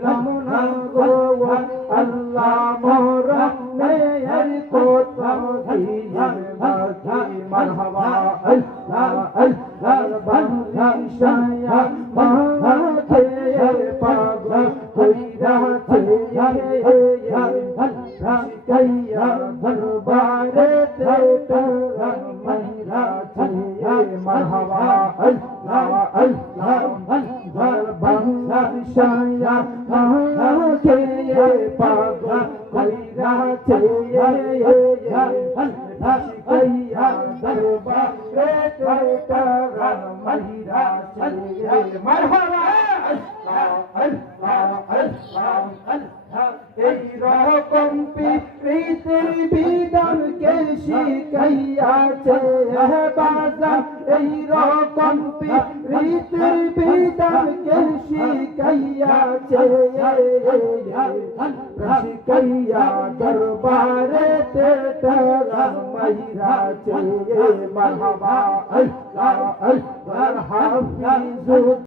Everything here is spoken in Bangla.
পাইলাম না গো আল্লাহ মরম মেয়ের কোথাও দিয়ে বাজি মারহাবা আল্লাহ আল্লাহ বাদশায়া মাকে পাগল কইরাছে কাইয়া দরবারে তেটা মাইরাছে মারহাবা আল্লাহ আল্লাহ বাদশায়া মাকে পাগল কইরাছে কাইয়া দরবারে তেটা মাইরাছে মারহাবা এই রকম প্রীতির বিধান কে শিখাইয়াছে বাজার এই রকম প্রীতির বিধান কে শিখাইয়াছে শিখাইয়া দরবারে তেরা মাইরাছে মারহাবা আল্লাহ আল্লাহ হাফিজ